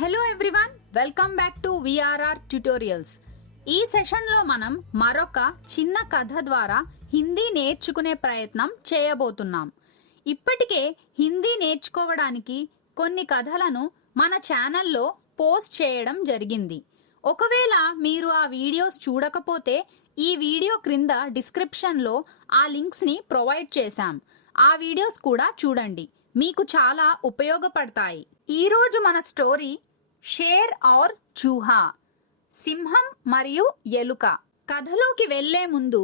Hello everyone, welcome back to VRR tutorials. ఈ సెషన్లో మనం మరొక చిన్న కథ ద్వారా హిందీ నేర్చుకునే ప్రయత్నం చేయబోతున్నాం. ఇప్పటికే హిందీ నేర్చుకోవడానికి కొన్ని కథలను మన ఛానల్లో పోస్ట్ చేయడం జరిగింది. ఒకవేళ మీరు ఆ వీడియోస్ చూడకపోతే ఈ వీడియో క్రింద డిస్క్రిప్షన్లో ఆ లింక్స్ని ప్రొవైడ్ చేశాం. ఆ వీడియోస్ కూడా చూడండి, మీకు చాలా ఉపయోగపడతాయి. ఈరోజు మన స్టోరీ షేర్ ఔర్ చూహా, సింహం మరియు ఎలుక. కథలోకి వెళ్లే ముందు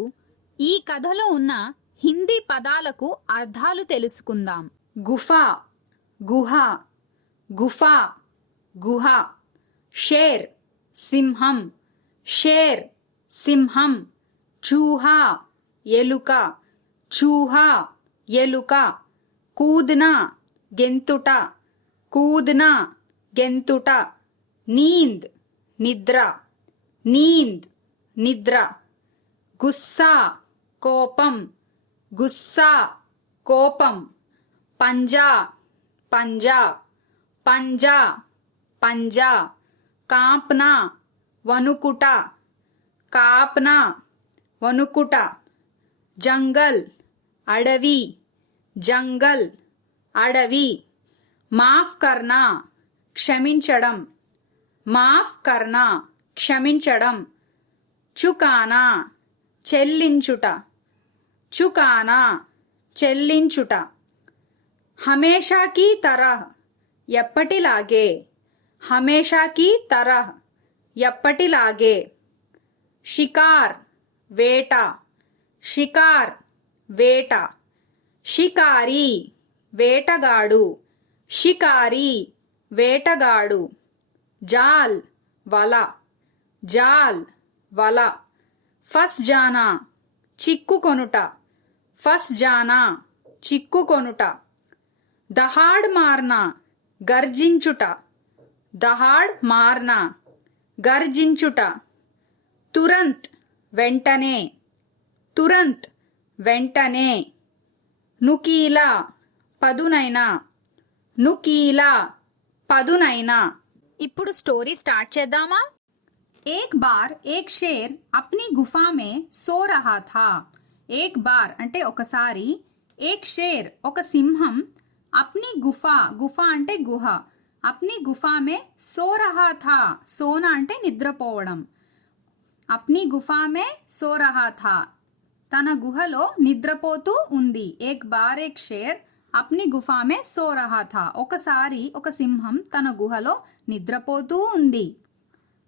ఈ కథలో ఉన్న హిందీ పదాలకు అర్థాలు తెలుసుకుందాం. గుఫా, గుహ, గుఫా, గుహ. షేర్ సింహం, షేర్ సింహం. చూహా ఎలుక, చూహా ఎలుక. కూద్నా గెంతుట, కూద్నా గెంతుట. నీంద్ నిద్ర, నీంద్ నిద్ర. గుస్సా కోపం, గుస్సా కోపం. పంజా, పంజా, పంజా, పంజా. కాంప్నా వణుకుట, కాప్నా వణుకుట. జంగల్ అడవి, జంగల్ అడవి. మాఫ్ కర్నా క్షమించడం, మాఫ్ కర్నా క్షమించడం. చుకానా చెల్లించుట, చుకానా చెల్లించుట. హమేషా కీ తరహ్ ఎప్పటిలాగే, హమేషా కీ తరహ్ ఎప్పటిలాగే. షికార్ వేట, షికార్ వేట. షికారి వేటగాడు, షికారి వేటగాడు. జాల్ వల, జాల్ వల. ఫస్ జానా చిక్కుకొనుట, ఫస్ జానా చిక్కుకొనుట. దహాడ్ మార్నా గర్జించుట, దహాడ్ మార్నా గర్జించుట. తురంత్ వెంటనే, తురంత్ వెంటనే. నుకీలా పదునైనా, నుకీలా పదునైనా. ఇప్పుడు స్టోరీ స్టార్ట్ చేద్దామా? एक बार एक शेर अपनी गुफा में सो रहा था. एक बार అంటే ఒకసారి, एक शेर ఒక సింహం, अपनी गुफा, गुफा అంటే గుహ, अपनी गुफा में सो रहा था. సోనా అంటే నిద్రపోవడం. अपनी गुफा में सो रहा था, తన గుహలో నిద్రపోతూ ఉంది. एक बार एक शेर अपनी गुफा में सो रहा था. ఒకసారి ఒక సింహం తన గుహలో నిద్రపోతూ ఉంది.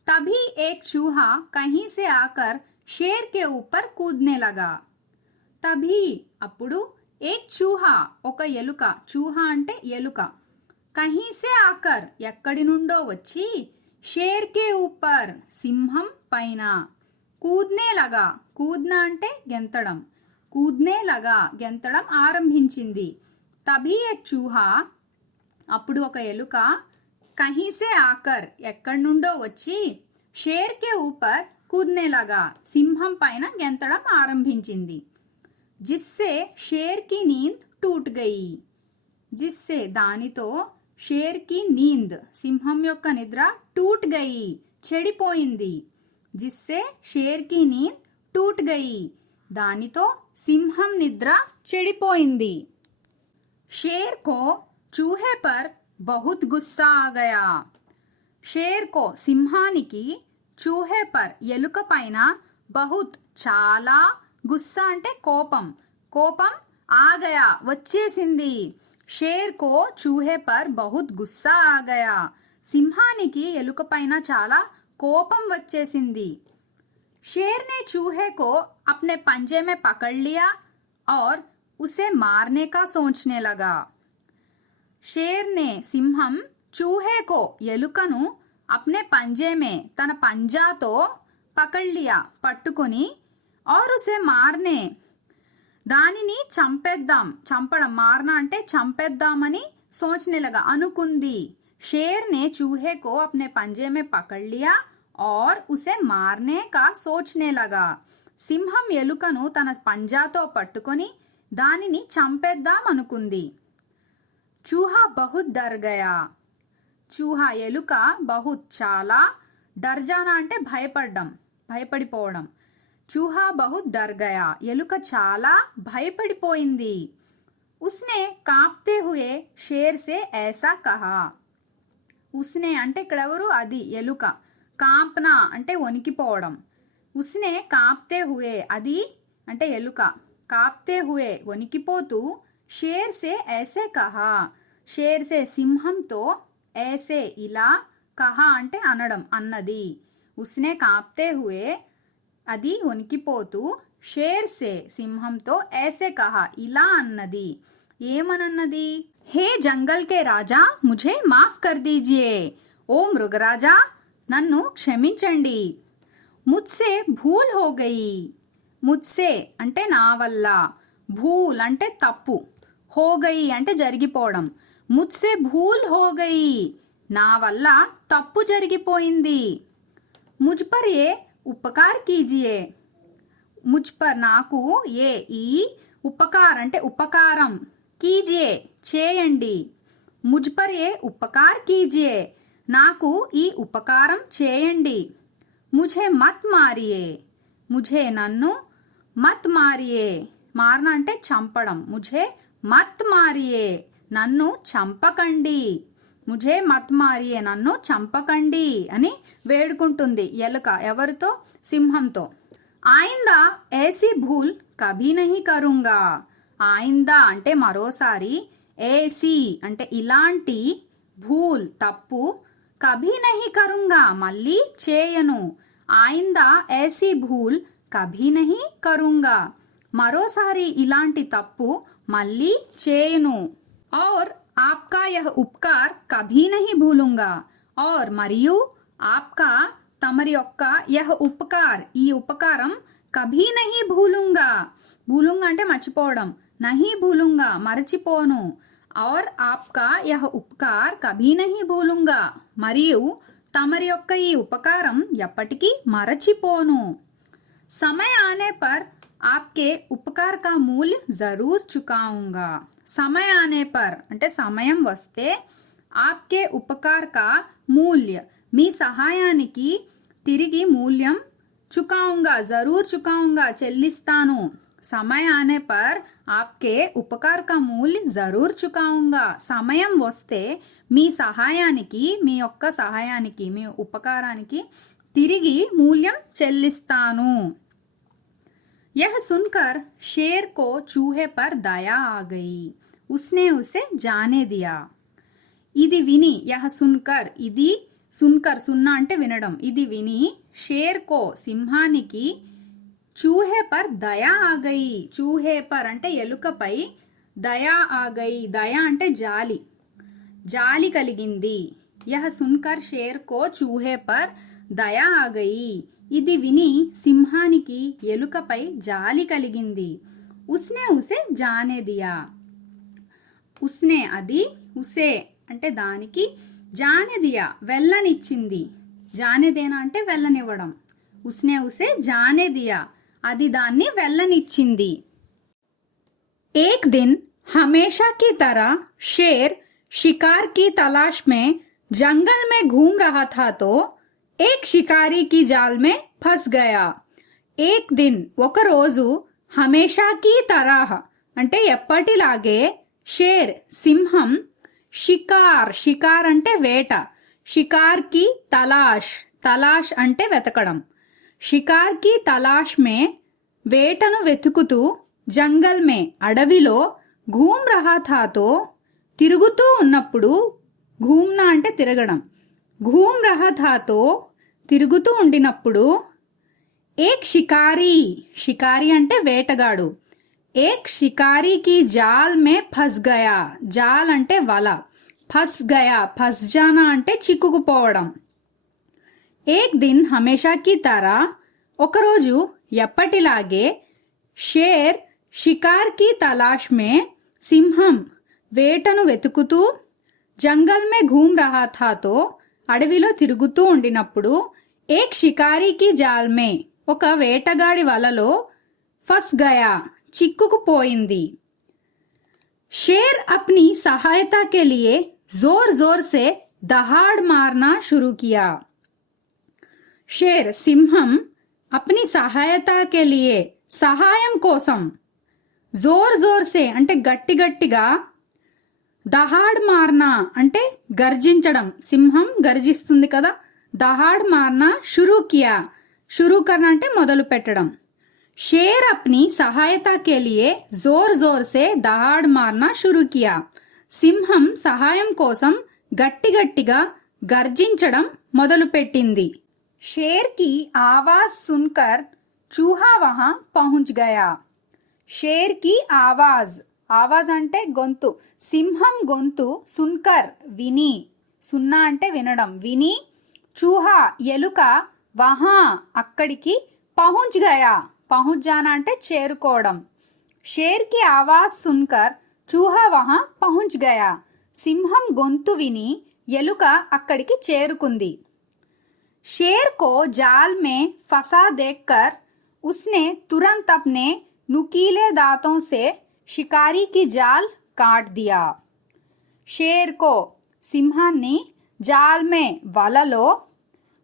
तभी एक चूहा कहीं से आकर शेर के ऊपर कूदने लगा. तभी అప్పుడు, एक चूहा ఒక ఎలుక, చూహా అంటే ఎలుక. కहीं से आकर ఎక్కడి నుండో వచ్చి, షేర్ కే ఊపర్ సింహం పైన, కూద్నే లగా, కూద్నా అంటే గెంతడం, కూద్నే లగా గెంతడం ఆరంభించింది. తభీ ఎక్ చూహా అప్పుడు ఒక ఎలుక, కहीं से आकर ఎక్కడి నుండో వచ్చి, షేర్ కే ఊపర్ కూద్నే లగా సింహం పైన గెంతడం ఆరంభించింది. జిస్సే షేర్ కి నీంద్ టూట్ గయి, జిస్సే దానితో, షేర్ కి నీంద్ సింహం యొక్క నిద్ర, టూట్ గయి చెడిపోయింది. జిస్సే షేర్ కి నీంద్ టూట్ గయి దానితో సింహం నిద్ర చెడిపోయింది. షేర్ కో చూహే పర్ బహుత్ గుస్సా ఆ గయా. షేర్ కో సింహానికి, చూహే పర్ ఎలుక పైన, బహుత్ చాలా, గుస్సా అంటే కోపం, కోపం, ఆ గయా వచ్చేసింది. షేర్ కో చూహే పర్ బహుత్ గుస్సా ఆ గయా సింహానికి ఎలుక పైన చాలా కోపం వచ్చేసింది. शेर ने चूहे को अपने पंजे में पकड़ लिया और उसे मारने का सोचने लगा. शेर ने సింహం, चूहे को ఎలుకను, अपने पंजे में తన పంజాతో, పకడ్ లియా పట్టుకొని, और उसे मारने దానిని చంపేద్దాం, చంపడం, మారనా అంటే చంపేద్దామని, सोचने लगा అనుకుంది. शेर ने चूहे को अपने पंजे में पकड़ लिया और उसे मारने का सोचने लगा. సింహం ఎలుకను తన పంజాతో పట్టుకొని దానిని చంపేద్దాం అనుకుంది. చూహా బహుత్ డర్ గయా, చూహా ఎలుక బహుత్ చాలా, డర్ జానా అంటే భయపడడం, భయపడిపోవడం. చూహా బహుత్ డర్ గయా, ఎలుక చాలా భయపడిపోయింది. ఉస్నే కాంప్తే హుయే షేర్ సే ఐసా కహా. ఉస్నే అంటే ఇక్కడ ఎవరు, అది ఎలుక. కాంప్నా అంటే వణికిపోవడం. ఉస్నే కాంప్తే హుయే అది అంటే ఎలుక. కాప్తే హుయే వణికిపోతూ, షేర్ సే ఐసే కహా, షేర్ సే సింహంతో, ఐసే ఇలా, కహా అంటే అనడం, అన్నది. ఉస్నే కాప్తే హుయే అది వణికిపోతూ, షేర్ సే సింహంతో, ఐసే కహా ఇలా అన్నది. ఏమనన్నది? హే జంగల్ కే రాజా ముఝే మాఫ్ కర్ దీజియే. ఓ మృగరాజా నన్ను క్షమించండి. ముజ్సే భూల్ హో గయి. ముజ్సే అంటే నా వల్ల, భూల్ అంటే తప్పు, హో గయి అంటే జరిగిపోవడం. ముజ్సే భూల్ హో గయి నా వల్ల తప్పు జరిగిపోయింది. ముజ్ పర్ ఏ ఉపకార్ కీజియే. ముజ్ పర్ నాకు, ఏ ఈ, ఉపకార్ అంటే ఉపకారం, కీజియే చేయండి. ముజ్ పర్ ఏ ఉపకార్ కీజియే నాకు ఈ ఉపకారం చేయండి. ముఝే మత్ మారియే. ముఝే నన్ను, మత్ మారియే మారన అంటే చంపడం. ముఝే మత్ మారియే నన్ను చంపకండి. ముఝే మత్ మారియే నన్ను చంపకండి అని వేడుకుంటుంది ఎలుక. ఎవరితో? సింహంతో. ఆయిందా ఏసీ భూల్ కభీ నహీ కరుంగా. ఆయిందా అంటే మరోసారి, ఏసీ అంటే ఇలాంటి, భూల్ తప్పు, కభీ నహీ కరుంగా మళ్ళీ చేయను. ఆయిందా ఏసీ భూల్ కభీ నహీ కరుంగా మరోసారి ఇలాంటి తప్పు మళ్ళీ చేయను. ఔర్ ఆప్కా యహ్ ఉపకార్ కభీ నహీ భూలుంగా. ఔర్ మరియు, ఆప్కా తమరి యొక్క, యహ్ ఉపకార్ ఈ ఉపకారం, కభీ నహీ భూలుంగా, భూలుంగా అంటే మర్చిపోవడం, నహీ భూలుంగా మరచిపోను. ఔర్ ఆప్కా యహ్ ఉపకార్ కభీ నహీ భూలుంగా మరియు తమరి యొక్క ఈ ఉపకారం ఎప్పటికీ మరచిపోను. समय आने पर आपके उपकार का मूल्य जरूर चुकाऊंगा. समय आने पर అంటే సమయం వస్తే, आपके उपकार का मूल्य మీ సహాయానికి తిరిగి మూల్యం, చుకాऊंगा जरूर चुकाऊंगा చెల్లిస్తాను. समय आने पर आपके उपकार का मूल्य जरूर चुकाऊंगा సమయం వస్తే మీ సహాయానికి, మీ యొక్క సహాయానికి, మీ ఉపకారానికి తిరిగి మూల్యం చెల్లిస్తాను. यह सुनकर शेर को चूहे पर दया आ गई. उसने उसे जाने दिया. ఇది విని, యహ సున్కర్ ఇది, సున్కర్ సున్నా అంటే వినడం, ఇది విని, షేర్ కో సింహానికి, చూహే పర్ దయా ఆగయి, చూహే పర్ అంటే ఎలుకపై, దయా ఆగయి దయా అంటే జాలి, జాలి కలిగింది. యహ సున్కర్ షేర్ కో చూహే పర్ దయా ఆగయి ఇది విని సింహానికి ఎలుకపై జాలి కలిగింది. ఉస్నే ఉసే జానే దియా. ఉస్నే అది, ఉసే అంటే దానికి, జానే దియా వెళ్ళనిచ్చింది. జానేదేనా అంటే వెళ్ళనివ్వడం. ఉస్నే ఉసే జానే దియా అది దాన్ని వెళ్ళనిచ్చింది. एक दिन हमेशा की तरह शेर शिकार की तलाश में जंगल में घूम रहा था तो एक शिकारी की जाल में फंस गया. एक दिन ఒక రోజు, హమేషా కీ తరహ్ అంటే ఎప్పటిలాగే, షేర్ సింహం, షికార్ షికార్ అంటే వేట, షికార్ కి తలాష్ తలాష్ అంటే వెతకడం, షికార్ కి తలాష్ మే వేటను వెతుకుతూ, జంగల్ మే అడవిలో, ఘూమ్ రహా థాతో తిరుగుతూ ఉన్నప్పుడు, ఘూమ్నా అంటే తిరగడం, ఘూమ్ రహా థాతో తిరుగుతూ ఉండినప్పుడు, ఏక్ షికారీ షికారీ అంటే వేటగాడు, ఏక్ షికారీకి జాల్ మే ఫస్ గయా జాల్ అంటే వల, ఫస్ గయా ఫస్ జానా అంటే చిక్కుకుపోవడం. ఏక్ దిన్ హమేషా కి తరా ఒకరోజు ఎప్పటిలాగే, షేర్ షికార్ కి తలాష్ మే సింహం వేటను వెతుకుతూ, జంగల్ మే ఘూమ్ రహా థాతో అడవిలో తిరుగుతూ ఉండినప్పుడు, ఏక్ షికారీకి జాల్ మే ఒక వేటగాడి వలలో, ఫస్ గయా చిక్కుకుపోయింది. షేర్ అప్ని సహాయతా కే లియే జోర్ జోర్ సే दहाड़ मारना शुरू किया। शेर సింహం अपनी सहायता के लिए సహాయం కోసం జోర్ జోర్ సే అంటే గట్టి గట్టిగా, దహాడ్ మార్నా అంటే గర్జించడం, సింహం గర్జిస్తుంది కదా, దహాడ్ మార్నా షురూ కియా, షురూ కర్నా అంటే మొదలు పెట్టడం। షేర్ అప్ని సహాయతా కే లియే జోర్ జోర్ సే దహాడ్ మార్నా షురూ కియా, సింహం సహాయం కోసం గట్టి గట్టిగా గర్జించడం మొదలుపెట్టింది। शेर की आवाज सुनकर चूहा वहां पहुंच गया। शेर की आवाज, ఆవాజ్ అంటే గొంతు, సింహం గొంతు, సున్కర్ విని, సున్నా అంటే వినడం, విని, చూహా ఎలుక, వహా అక్కడికి, పహుంచ్ గయా, పహుంచ్ జానా అంటే చేరుకోవడం। షేర్ కి ఆవాజ్ సున్కర్ చూహా వహా పహుంచ్ గయా, సింహం గొంతు విని ఎలుక అక్కడికి చేరుకుంది। शेर को जाल में फंसा देखकर उसने तुरंत अपने नुकीले दांतों से शिकारी की जाल काट दिया। शेर को సింహాన్ని జాల్ మే వలలో,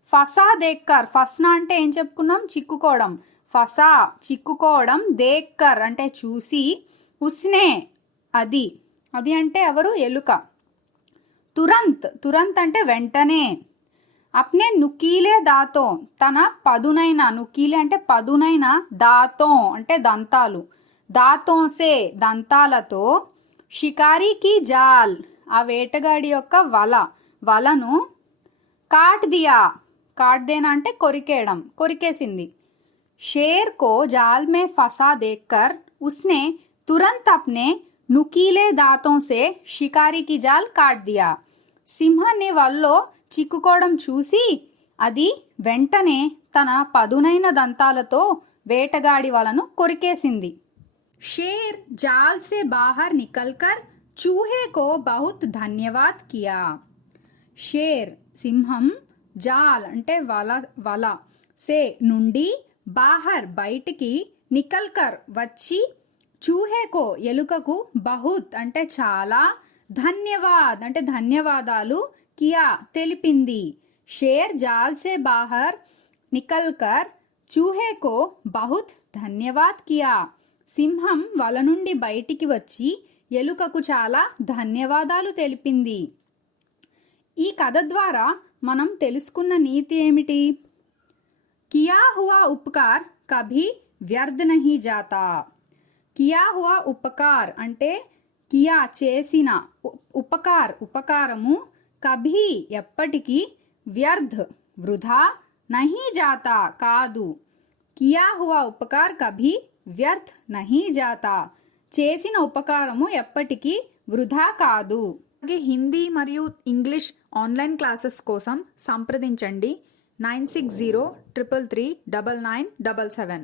ఫసా దేక్కర్, ఫస్నా అంటే ఏం చెప్పుకున్నాం, చిక్కుకోవడం, ఫసా చిక్కుకోవడం, దేక్కర్ అంటే చూసి, ఉస్నే అది, అది అంటే ఎవరు, ఎలుక, తురంత్, తురంత్ అంటే వెంటనే, అప్నే నుకీలే దాతో తన పదునైన, నుకీలే అంటే పదునైన, దాతో అంటే దంతాలు, దాతోసే దంతాలతో, షికారీకి జాల్ ఆ వేటగాడి యొక్క వల, వలను, కాట్ దియా, కాట్ దేనా అంటే కొరికేయడం, కొరికేసింది। షేర్ కో జాల్ మే ఫసా దేక్కర్ ఉస్నే తురంత్ అప్నే నుకీలే దాతో సే షికారీకి జాల్ కాట్ దియా, సింహాన్ని వల్లో చిక్కుకోవడం చూసి అది వెంటనే తన పదునైన దంతాలతో వేటగాడి వలను కొరికేసింది। షేర్ జాల్ సే బాహర్ నికల్కర్ చూహే కో బహుత్ ధన్యవాద్ కియా। షేర్ సింహం, జాల్ అంటే వల, వల, సే నుండి, బాహర్ బయటికి, నికల్కర్ వచ్చి, చూహేకో ఎలుకకు, బహుత్ అంటే చాలా, ధన్యవాద్ అంటే ధన్యవాదాలు, కియా తెలిపింది। షేర్ జాల్ సే బాహర్ నికల్కర్ చూహే కో బహుత్ ధన్యవాద్ కియా, సింహం వల నుండి బయటికి వచ్చి ఎలుకకు చాలా ధన్యవాదాలు తెలిపింది। ఈ కథ ద్వారా మనం తెలుసుకున్న నీతి ఏమిటి? కియా హువా ఉపకార్ కభీ వ్యర్థ నహీ జాతా। కియా హువా ఉపకార్ అంటే కియా చేసిన, ఉపకార్ ఉపకారము, కభీ ఎప్పటికీ, వ్యర్థ్ వృధా, నహీ జాతా కాదు, కియా హువా ఉపకార్ కభీ వ్యర్థ్ నహీ జాతా, చేసిన ఉపకారము ఎప్పటికీ వృధా కాదు। అలాగే హిందీ మరియు ఇంగ్లీష్ ఆన్లైన్ క్లాసెస్ కోసం సంప్రదించండి 9603339977।